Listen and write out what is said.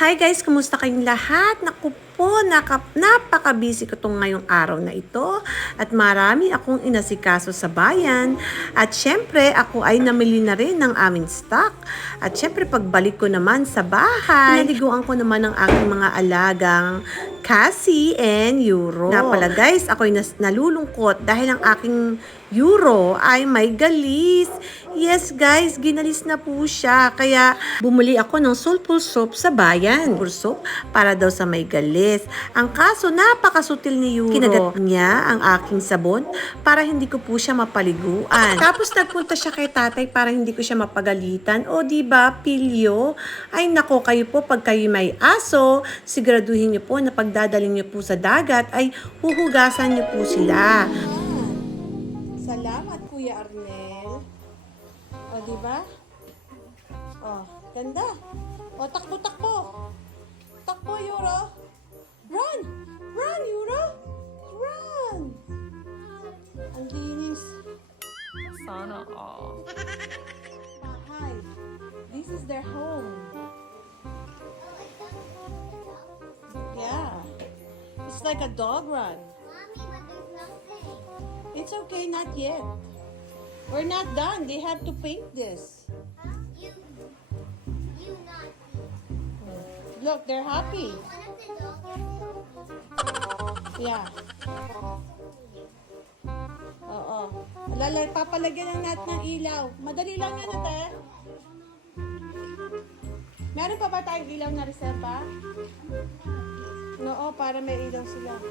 Hi guys, kumusta kayong lahat? Naku po, naka, napaka-busy ko tong ngayong araw na ito at marami akong inasikaso sa bayan at syempre ako ay namili na rin ng aming stock at syempre pagbalik ko naman sa bahay, pinaliguan ko naman ng aking mga alagang Cassie and Euro. Na pala guys, ako'y nas- nalulungkot dahil ang aking Euro ay may galis. Yes guys, ginalis na po siya. Kaya bumuli ako ng sulfur soap sa bayan. Sulfur soap para daw sa may galis. Ang kaso, napakasutil ni Euro. Kinagat niya ang aking sabon para hindi ko po siya mapaliguan. Tapos nagpunta siya kay tatay para hindi ko siya mapagalitan. O di ba, pilyo? Ay nako, kayo po pag kayo may aso, siguraduhin niyo po na pagdadaling niyo po sa dagat ay huhugasan niyo po sila. Salamat, Kuya Arnel. O, di ba? O, ganda. O, takbo, takbo. Takbo, Euro. Run! Run, Euro! Run! Ang linis. Sana all. Hi. This is their home. Yeah. It's like a dog run. It's okay, not yet. We're not done. They have to paint this. You, you not. Look, they're happy. Yeah. Oo. Lalay, papalagyan lang natin ng ilaw. Madali lang yan, ate. Meron pa ba tayong ilaw na reserva? Oo, para may ilaw sila.